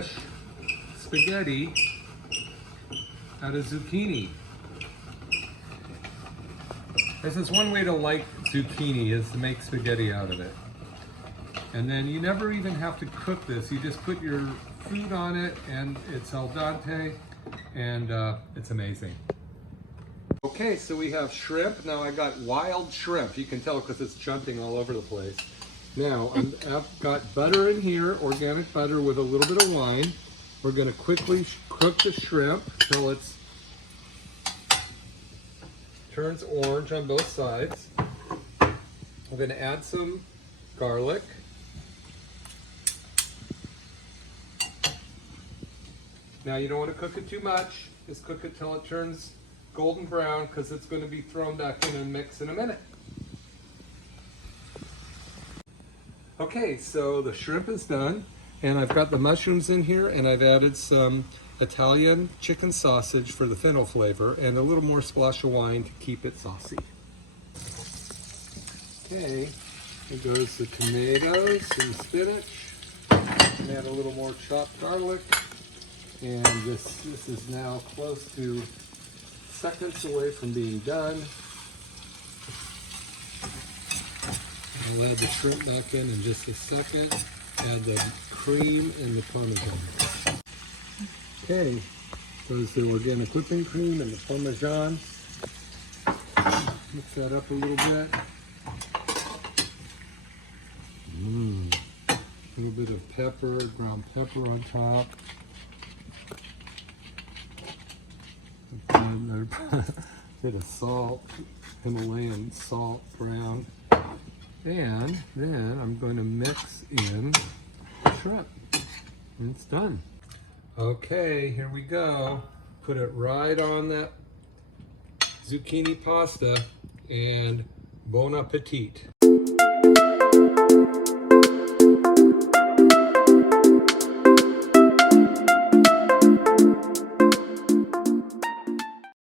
fresh spaghetti out of zucchini. This is one way to like zucchini, is to make spaghetti out of it. And then you never even have to cook this. You just put your food on it and it's al dente, and it's amazing. Okay, so we have shrimp. Now I got wild shrimp. You can tell because it's jumping all over the place. Now I've got butter in here, organic butter with a little bit of wine. We're gonna quickly cook the shrimp till it's turns orange on both sides. I'm gonna add some garlic. Now you don't want to cook it too much. Just cook it till it turns golden brown, because it's going to be thrown back in and mix in a minute. Okay, so the shrimp is done, and I've got the mushrooms in here, and I've added some Italian chicken sausage for the fennel flavor, and a little more splash of wine to keep it saucy. Okay, here goes the tomatoes and spinach, and add a little more chopped garlic. And this is now close to seconds away from being done. I'll add the shrimp back in just a second. Add the cream and the Parmesan. Okay, goes the organic whipping cream and the Parmesan. Mix that up a little bit. A little bit of pepper, ground pepper on top. A bit of salt, Himalayan salt, brown. And then I'm going to mix in shrimp. And it's done. Okay, here we go. Put it right on that zucchini pasta, and bon appetit.